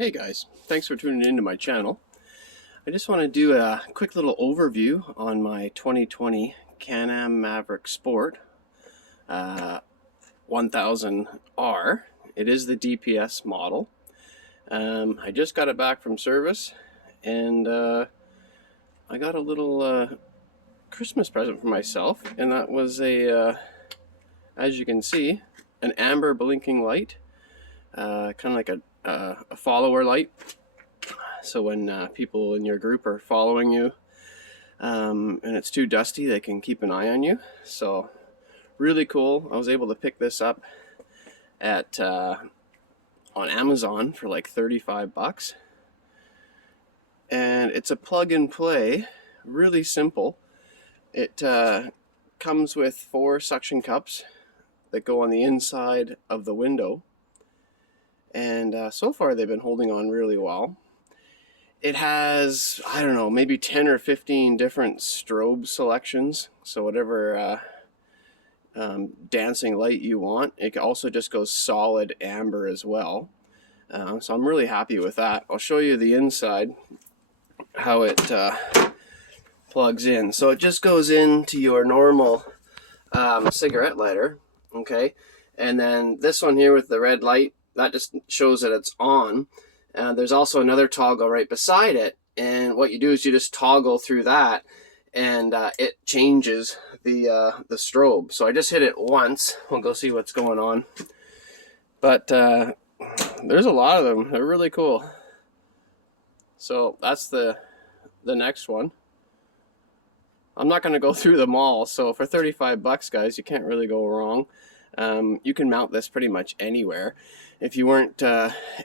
Hey guys, thanks for tuning into my channel. I just want to do a quick little overview on my 2020 Can-Am Maverick Sport 1000R. It is the DPS model. I just got it back from service, and I got a little Christmas present for myself, and that was as you can see, an amber blinking light, kind of like a follower light. So when people in your group are following you and it's too dusty, they can keep an eye on you. So really cool. I was able to pick this up at on Amazon for like 35 bucks. And it's a plug and play, really simple. It comes with 4 suction cups that go on the inside of the window. And so far they've been holding on really well. It has, I don't know, maybe 10 or 15 different strobe selections. So whatever dancing light you want. It also just goes solid amber as well. So I'm really happy with that. I'll show you the inside, how it plugs in. So it just goes into your normal cigarette lighter, okay? And then this one here with the red light, that just shows that it's on. There's also another toggle right beside it, and what you do is you just toggle through that, and it changes the strobe. So I just hit it once. We'll go see what's going on. But there's a lot of them. They're really cool. So that's the next one. I'm not going to go through them all. So for 35 bucks, guys, you can't really go wrong. You can mount this pretty much anywhere. If you weren't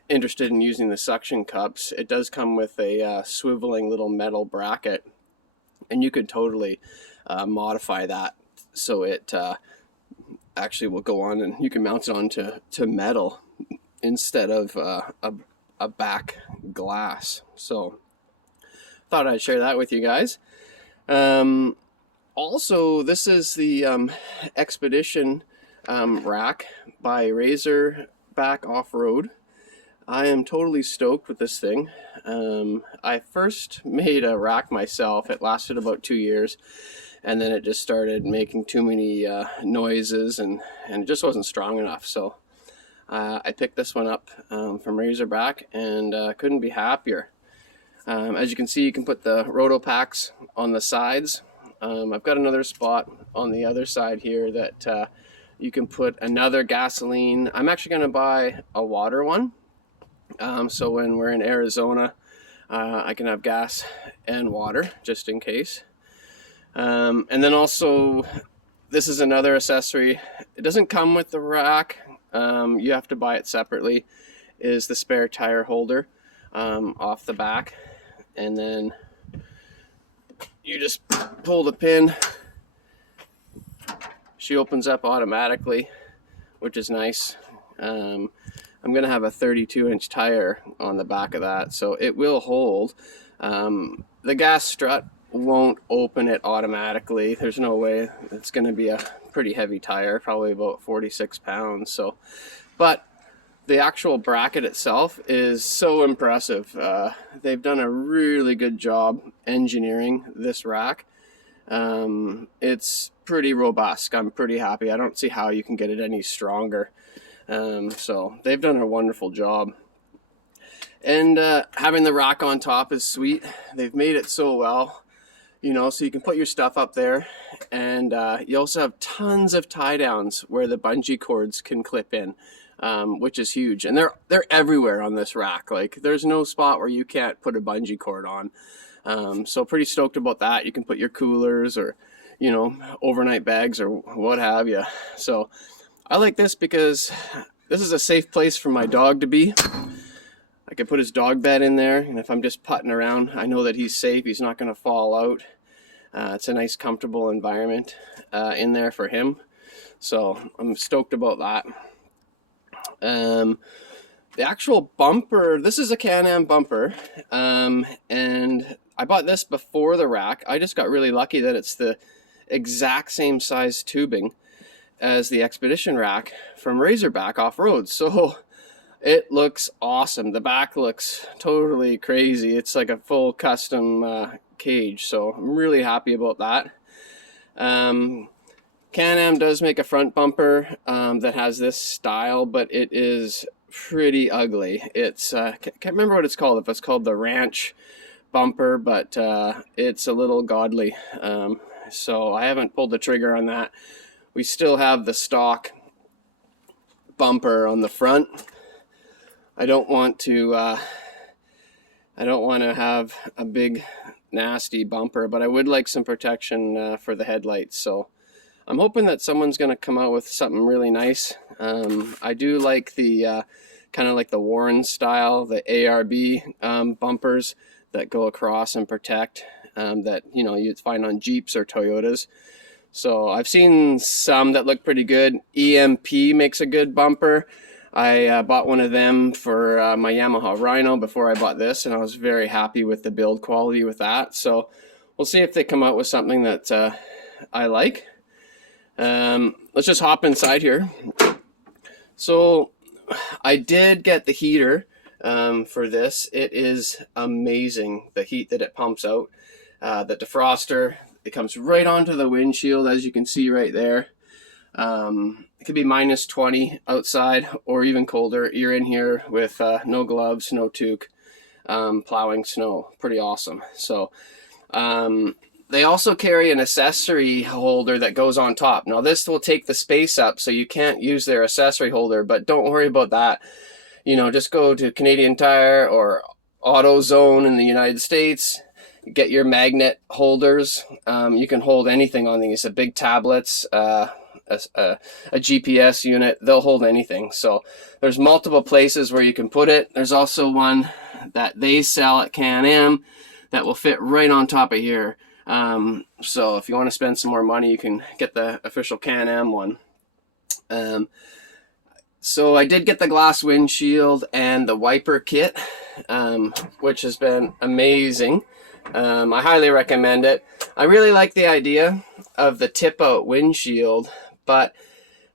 interested in using the suction cups, it does come with a swiveling little metal bracket, and you could totally modify that so it actually will go on, and you can mount it onto metal instead of a back glass. So thought I'd share that with you guys. Also, this is the Expedition rack by Razorback Off-Road. I am totally stoked with this thing. I first made a rack myself. It lasted about 2 years, and then it just started making too many noises, and it just wasn't strong enough. So I picked this one up from Razorback, and couldn't be happier. As you can see, you can put the roto packs on the sides. I've got another spot on the other side here that you can put another gasoline. I'm actually going to buy a water one. So when we're in Arizona, I can have gas and water just in case. And then also, this is another accessory. It doesn't come with the rack. You have to buy it separately. Is the spare tire holder off the back. And then you just pull the pin. She opens up automatically, which is nice. I'm going to have a 32-inch tire on the back of that, so it will hold. The gas strut won't open it automatically. There's no way. It's going to be a pretty heavy tire, probably about 46 pounds. So, but the actual bracket itself is so impressive. They've done a really good job engineering this rack. It's pretty robust. I'm pretty happy. I don't see how you can get it any stronger. So they've done a wonderful job. And having the rack on top is sweet. They've made it so well, you know, so you can put your stuff up there, and you also have tons of tie downs where the bungee cords can clip in, which is huge. And they're everywhere on this rack. Like, there's no spot where you can't put a bungee cord on. So pretty stoked about that. You can put your coolers or, you know, overnight bags or what have you. So I like this because this is a safe place for my dog to be. I can put his dog bed in there, and if I'm just putting around, I know that he's safe. He's not going to fall out. It's a nice, comfortable environment in there for him. So I'm stoked about that. The actual bumper, this is a Can-Am bumper, and I bought this before the rack. I just got really lucky that it's the exact same size tubing as the Expedition rack from Razorback Off-Road. So It looks awesome. The back looks totally crazy. It's like a full custom cage, so I'm really happy about that. Can-Am does make a front bumper that has this style, but it is pretty ugly. It's can't remember what it's called, if it's called the Ranch bumper, but it's a little godly. So I haven't pulled the trigger on that. We still have the stock bumper on the front. I don't want to have a big nasty bumper, but I would like some protection for the headlights. So I'm hoping that someone's going to come out with something really nice. I do like the kind of like the Warren style, the ARB bumpers that go across and protect, that you'd find on Jeeps or Toyotas. So I've seen some that look pretty good. EMP makes a good bumper. I bought one of them for my Yamaha Rhino before I bought this, and I was very happy with the build quality with that. So we'll see if they come out with something that I like. Let's just hop inside here. So I did get the heater for this. It is amazing, the heat that it pumps out. The defroster, it comes right onto the windshield, as you can see right there. It could be minus 20 outside or even colder. You're in here with no gloves, no toque, plowing snow. Pretty awesome. So they also carry an accessory holder that goes on top. Now this will take the space up, so you can't use their accessory holder, but don't worry about that. Just go to Canadian Tire or AutoZone in the United States, get your magnet holders. You can hold anything on these, big tablets, a GPS unit, they'll hold anything. So there's multiple places where you can put it. There's also one that they sell at Can-Am that will fit right on top of here. So if you want to spend some more money, you can get the official Can-Am one. So I did get the glass windshield and the wiper kit, which has been amazing. I highly recommend it. I really like the idea of the tip out windshield, but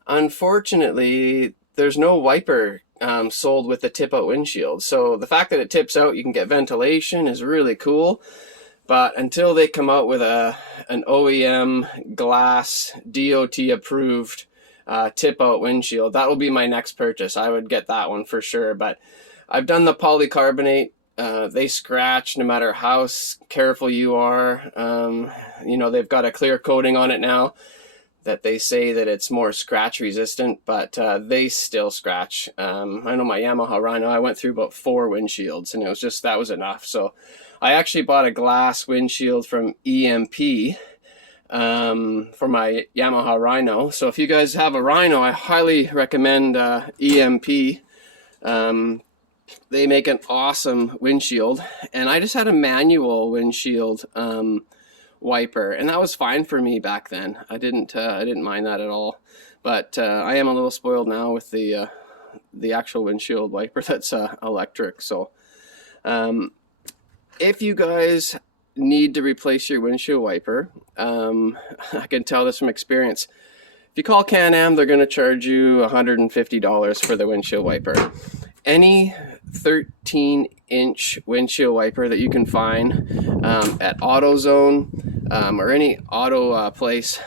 unfortunately there's no wiper sold with the tip out windshield. So the fact that it tips out, you can get ventilation, is really cool. But until they come out with an OEM glass DOT approved tip out windshield, that will be my next purchase. I would get that one for sure. But I've done the polycarbonate. They scratch no matter how careful you are. They've got a clear coating on it now that they say that it's more scratch resistant, but they still scratch. I know my Yamaha Rhino, I went through about 4 windshields, and that was enough. So I actually bought a glass windshield from EMP for my Yamaha Rhino. So if you guys have a Rhino, I highly recommend EMP. They make an awesome windshield, and I just had a manual windshield wiper, and that was fine for me back then. I didn't mind that at all. But I am a little spoiled now with the actual windshield wiper that's electric. So if you guys need to replace your windshield wiper, I can tell this from experience. If you call Can-Am, they're going to charge you $150 for the windshield wiper. Any 13-inch windshield wiper that you can find at AutoZone or any auto place,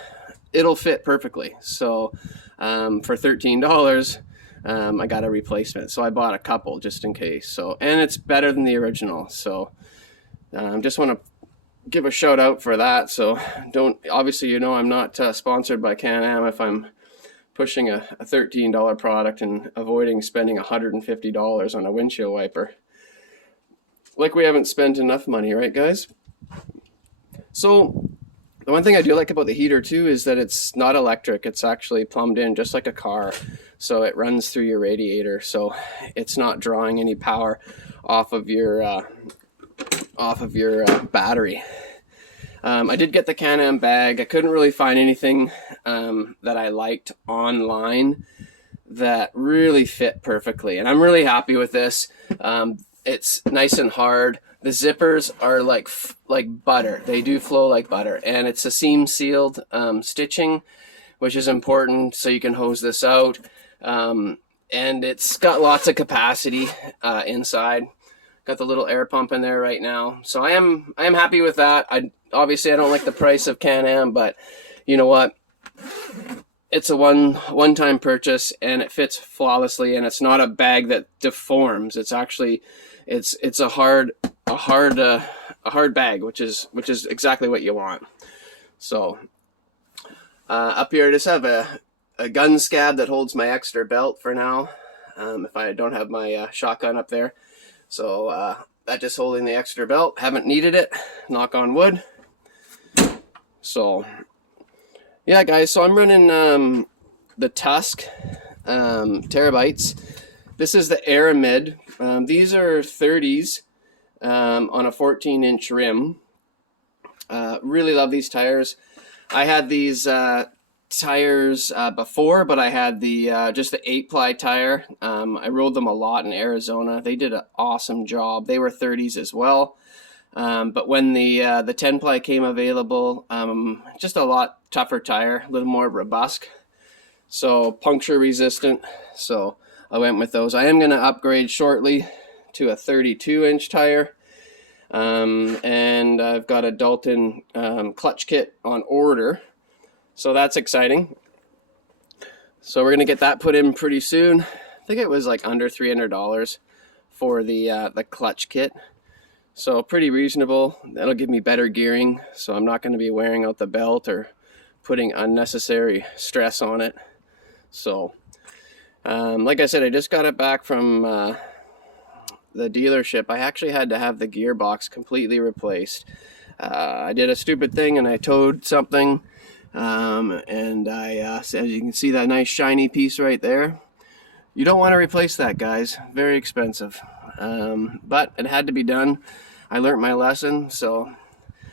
it'll fit perfectly. So for $13, I got a replacement. So I bought a couple just in case. So, and it's better than the original. So just want to give a shout out for that. So obviously, I'm not sponsored by Can-Am if I'm pushing a $13 product and avoiding spending $150 on a windshield wiper. Like we haven't spent enough money, right guys? So the one thing I do like about the heater too is that it's not electric. It's actually plumbed in just like a car. So it runs through your radiator. So it's not drawing any power off of your battery. I did get the Can-Am bag. I couldn't really find anything that I liked online that really fit perfectly, and I'm really happy with this. It's nice and hard. The zippers are like butter. They do flow like butter, and it's a seam sealed stitching, which is important so you can hose this out. and it's got lots of capacity inside. Got the little air pump in there right now, so I am happy with that. Obviously I don't like the price of Can-Am, but you know what? It's a one-time purchase, and it fits flawlessly, and it's not a bag that deforms. It's actually it's a hard bag, which is exactly what you want. So up here I just have a gun scab that holds my extra belt for now, if I don't have my shotgun up there. So that just holding the extra belt. Haven't needed it, knock on wood. So yeah, guys, so I'm running the Tusk Terrabites. This is the Aramid. These are 30s on a 14-inch rim. Really love these tires. I had these tires before, but I had the just the 8-ply tire. I rode them a lot in Arizona. They did an awesome job. They were 30s as well. But when the 10-ply came available, just a lot tougher tire, a little more robust, so puncture resistant. So I went with those. I am going to upgrade shortly to a 32-inch tire, and I've got a Dalton clutch kit on order, so that's exciting. So we're going to get that put in pretty soon. I think it was like under $300 for the clutch kit. So pretty reasonable. That'll give me better gearing, so I'm not going to be wearing out the belt or putting unnecessary stress on it. So like I said, I just got it back from the dealership. I actually had to have the gearbox completely replaced. I did a stupid thing and I towed something, and as you can see, that nice shiny piece right there, you don't want to replace that, guys. Very expensive. But it had to be done. I learned my lesson, so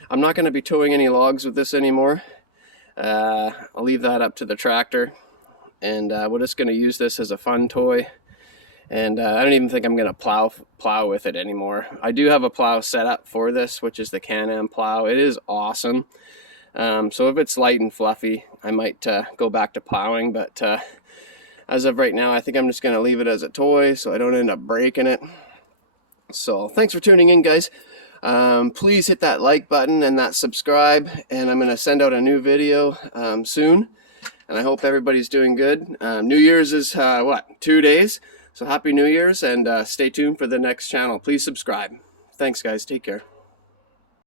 I'm not going to be towing any logs with this anymore. I'll leave that up to the tractor, and we're just going to use this as a fun toy. And I don't even think I'm going to plow with it anymore. I do have a plow set up for this, which is the Can-Am plow. It is awesome. So if it's light and fluffy, I might go back to plowing, but as of right now, I think I'm just going to leave it as a toy so I don't end up breaking it. So thanks for tuning in, guys. Please hit that like button and that subscribe, and I'm going to send out a new video soon, and I hope everybody's doing good. New Year's is 2 days, so happy New Year's, and stay tuned for the next channel. Please subscribe. Thanks, guys. Take care.